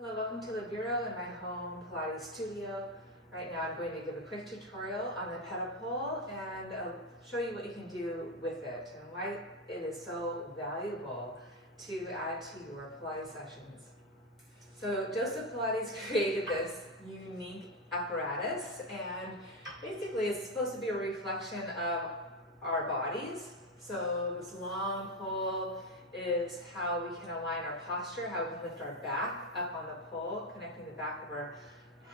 Hello, welcome to the Bureau in my home Pilates studio. Right now I'm going to give a quick tutorial on the Ped-o-pull and show you what you can do with it and why it is so valuable to add to your Pilates sessions. So Joseph Pilates created this unique apparatus, and basically it's supposed to be a reflection of our bodies. So this long pull is how we can align our posture, how we can lift our back up on the pull, connecting the back of our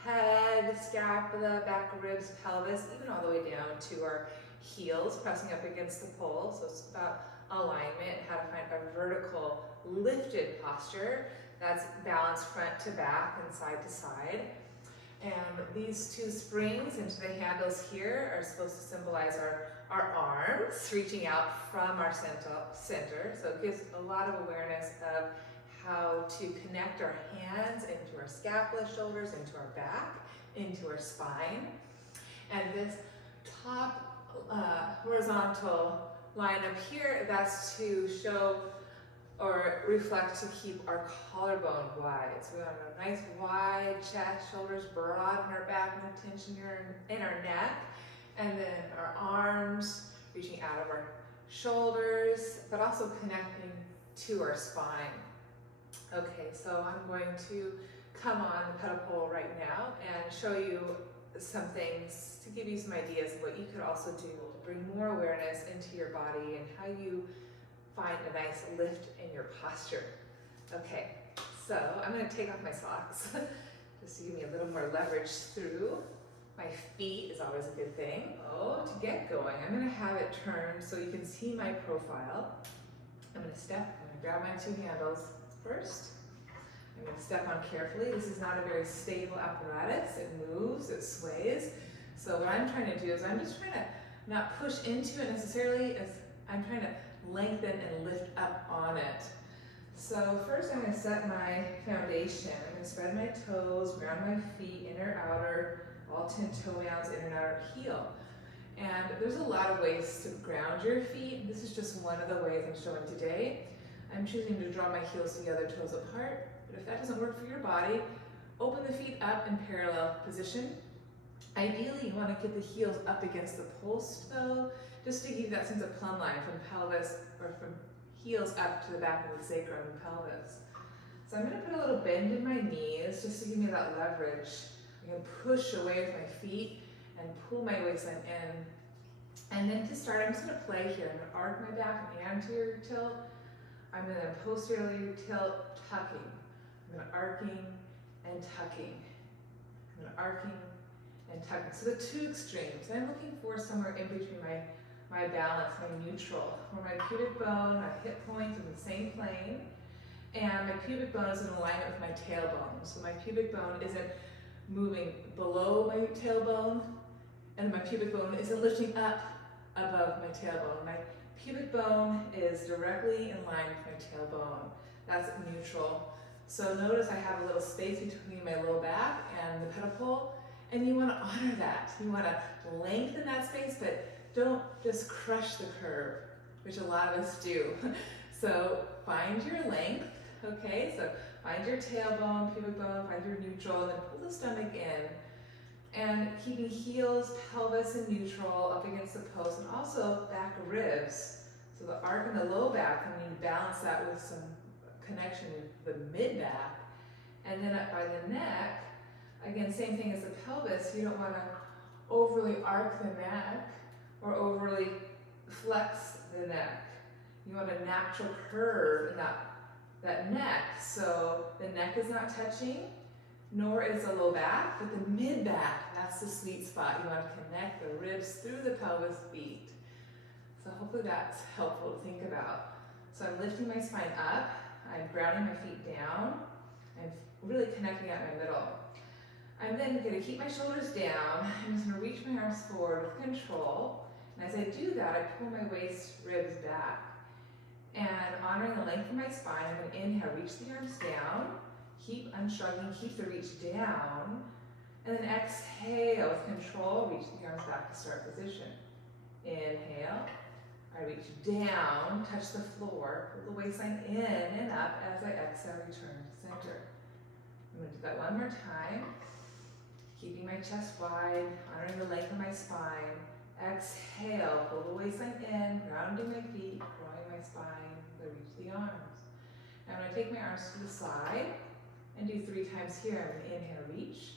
head, scapula, back ribs, pelvis, even all the way down to our heels, pressing up against the pull. So it's about alignment, how to find a vertical lifted posture that's balanced front to back and side to side. And these two springs into the handles here are supposed to symbolize our arms reaching out from our center. So it gives a lot of awareness of how to connect our hands into our scapula, shoulders, into our back, into our spine. And this top horizontal line up here, that's to show or reflect to keep our collarbone wide. So we want a nice wide chest, shoulders broad in our back, no tension in our neck. And then our arms reaching out of our shoulders, but also connecting to our spine. Okay, so I'm going to come on the Ped-o-pull right now and show you some things to give you some ideas of what you could also do to bring more awareness into your body and how you find a nice lift in your posture. Okay, so I'm going to take off my socks just to give me a little more leverage through. My feet is always a good thing. Oh, to get going, I'm going to have it turned so you can see my profile. I'm going to grab my two handles first. I'm going to step on carefully. This is not a very stable apparatus. It moves, it sways. So what I'm trying to do is I'm just trying to not push into it necessarily, as I'm trying to lengthen and lift up on it. So first I'm going to set my foundation. I'm going to spread my toes, ground my feet, inner, outer, all 10 toenails, inner and outer heel. And there's a lot of ways to ground your feet. This is just one of the ways I'm showing today. I'm choosing to draw my heels to the other toes apart. But if that doesn't work for your body, open the feet up in parallel position. Ideally, you want to get the heels up against the post though, just to give you that sense of plumb line from pelvis or from heels up to the back of the sacrum and pelvis. So I'm going to put a little bend in my knees just to give me that leverage. I'm going to push away with my feet and pull my waistline in. And then to start, I'm just going to play here. I'm going to arc my back and anterior tilt. I'm going to posterior tilt, tucking. I'm going to arcing and tucking. I'm going to arcing and tucking. So the two extremes. I'm looking for somewhere in between my balance, my neutral, where my pubic bone, my hip points are in the same plane, and my pubic bone is in alignment with my tailbone. So my pubic bone isn't moving below my tailbone, and my pubic bone isn't lifting up above my tailbone. My pubic bone is directly in line with my tailbone. That's neutral. So notice I have a little space between my low back and the Ped-o-pull, and you want to honor that. You want to lengthen that space, but don't just crush the curve, which a lot of us do. So find your length, okay? So find your tailbone, pubic bone, find your neutral, and then pull the stomach in. And keeping heels, pelvis, and neutral up against the post, and also back ribs. So the arc in the low back, I need to balance that with some connection with the mid back. And then up by the neck, again, same thing as the pelvis. You don't want to overly arc the neck or overly flex the neck. You want a natural curve in that neck. So the neck is not touching, nor is the low back, but the mid back, that's the sweet spot. You want to connect the ribs through the pelvis beat. So hopefully that's helpful to think about. So I'm lifting my spine up, I'm grounding my feet down, I'm really connecting at my middle. I'm then going to keep my shoulders down. I'm just going to reach my arms forward with control. And as I do that, I pull my waist ribs back. And honoring the length of my spine, I'm going to inhale, reach the arms down. Keep unshrugging, keep the reach down. And then exhale with control, reach the arms back to start position. Inhale. I reach down, touch the floor, pull the waistline in and up as I exhale, return to center. I'm going to do that one more time. Keeping my chest wide, honoring the length of my spine. Exhale, pull the waistline in, grounding my feet, growing my spine, I reach the arms. Now I'm going to take my arms to the side and do 3 times here. I'm going to inhale, reach.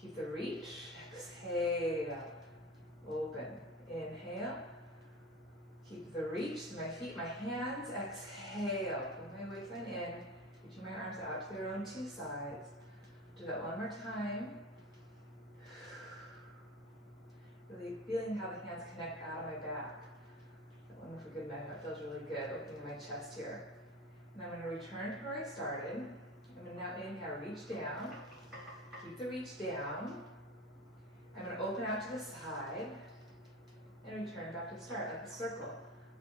Keep the reach. Exhale, open. Inhale. Keep the reach to my feet, my hands. Exhale, pull my waistline in, reaching my arms out to their own 2 sides. Do that one more time. Really feeling how the hands connect out of my back. That one for good measure. It feels really good opening my chest here. And I'm going to return to where I started. I'm going to now inhale, reach down. Keep the reach down. I'm going to open out to the side and return back to the start, like a circle.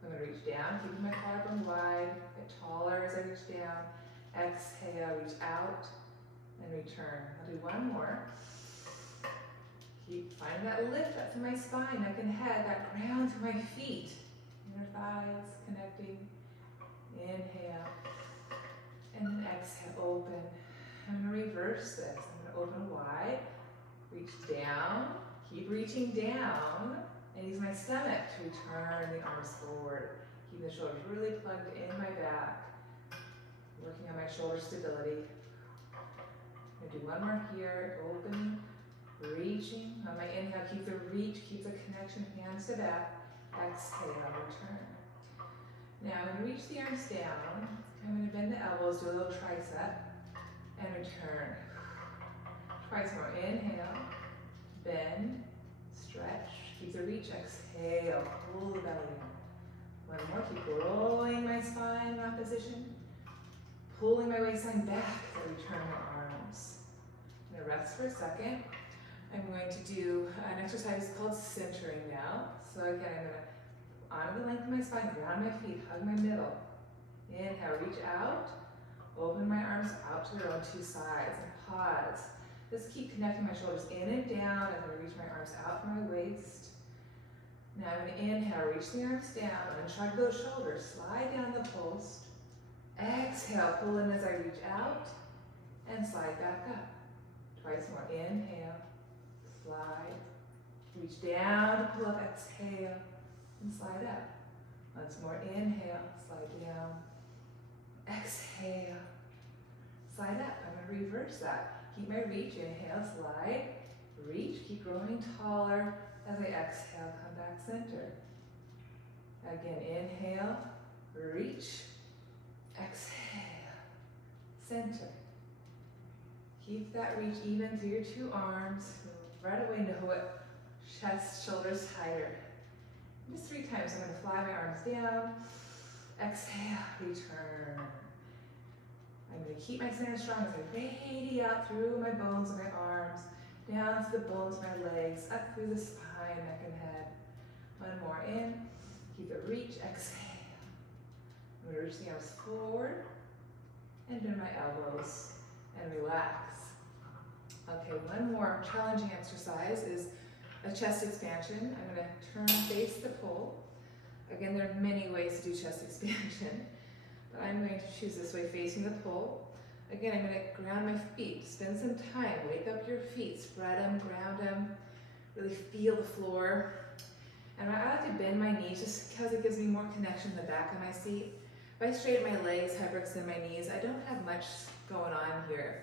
I'm going to reach down, keeping my collarbone wide, get taller as I reach down. Exhale, reach out and return. I'll do one more. Keep finding that lift up through my spine, neck and head, that ground through my feet. Inner thighs connecting. Inhale. And then exhale, open. I'm going to reverse this. I'm going to open wide, reach down, keep reaching down, and use my stomach to return the arms forward. Keep the shoulders really plugged in my back. Working on my shoulder stability. I'm going to do one more here, opening. Reaching. On my inhale, keep the reach, keep the connection, hands to back. Exhale, return. Now I'm going to reach the arms down. I'm going to bend the elbows, do a little tricep, and return. Twice more. Inhale, bend, stretch, keep the reach. Exhale, pull the belly in. One more. Keep rolling my spine in that position. Pulling my waistline back as I return my arms. I'm going to rest for a second. I'm going to do an exercise called centering now. So again, I'm going to honor the length of my spine, ground my feet, hug my middle. Inhale, reach out, open my arms out to their own 2 sides, and pause. Just keep connecting my shoulders in and down as I reach my arms out from my waist. Now I'm going to inhale, reach the arms down, unshrug those shoulders, slide down the post. Exhale, pull in as I reach out, and slide back up. Twice more. Inhale. Slide, reach down, pull up, exhale, and slide up. Once more, inhale, slide down, exhale, slide up. I'm going to reverse that. Keep my reach, inhale, slide, reach, keep growing taller. As I exhale, come back center. Again, inhale, reach, exhale, center. Keep that reach even through your 2 arms. Right away into what? Chest, shoulders tighter. Just 3 times. I'm going to fly my arms down. Exhale, return. I'm going to keep my center strong as I radiate out through my bones of my arms, down to the bones of my legs, up through the spine, neck and head. One more in. Keep it reach. Exhale. I'm going to reach the arms forward and bend my elbows and relax. Okay, one more challenging exercise is a chest expansion. I'm going to turn face the pole. Again, there are many ways to do chest expansion, but I'm going to choose this way, facing the pole. Again, I'm going to ground my feet. Spend some time. Wake up your feet. Spread them, ground them. Really feel the floor. And I like to bend my knees just because it gives me more connection in the back of my seat. If I straighten my legs, hyperextend my knees, I don't have much going on here.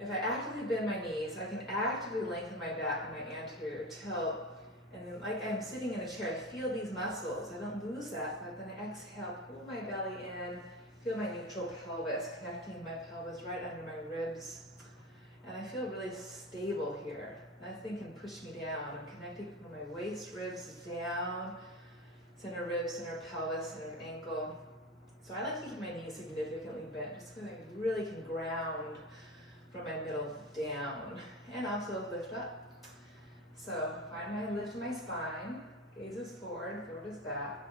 If I actively bend my knees, I can actively lengthen my back and my anterior tilt. And then like I'm sitting in a chair, I feel these muscles. I don't lose that, but then I exhale, pull my belly in, feel my neutral pelvis, connecting my pelvis right under my ribs. And I feel really stable here. Nothing can push me down. I'm connecting from my waist, ribs down, center ribs, center pelvis, center ankle. So I like to keep my knees significantly bent, just because I really can ground from my middle down, and also lift up. So find my lift in my spine, gaze is forward is back.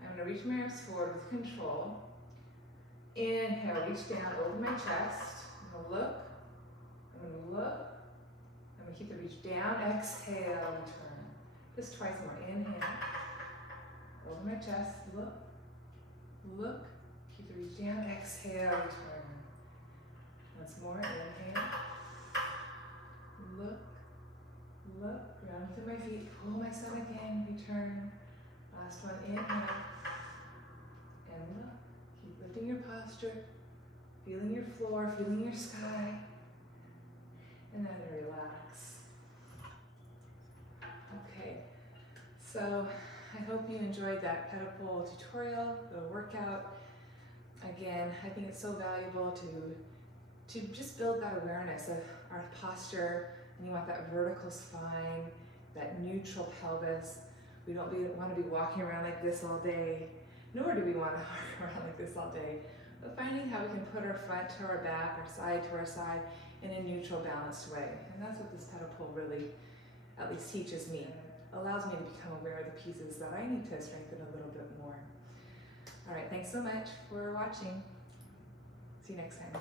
I'm going to reach my arms forward with control. Inhale, reach down, open my chest. I'm going to look, I'm going to look. I'm going to keep the reach down, exhale, return. Just twice more. Inhale, open my chest, look, keep the reach down, exhale, return. Once more, inhale. Look, ground through my feet, pull my stomach in, return. Last one, inhale. And look, keep lifting your posture, feeling your floor, feeling your sky. And then relax. Okay, so I hope you enjoyed that Ped-o-pull tutorial, the workout. Again, I think it's so valuable to just build that awareness of our posture, and you want that vertical spine, that neutral pelvis. We don't want to be walking around like this all day, nor do we want to walk around like this all day, but finding how we can put our front to our back, our side to our side in a neutral, balanced way. And that's what this Ped-o-pull really, at least teaches me, allows me to become aware of the pieces that I need to strengthen a little bit more. All right, thanks so much for watching. See you next time.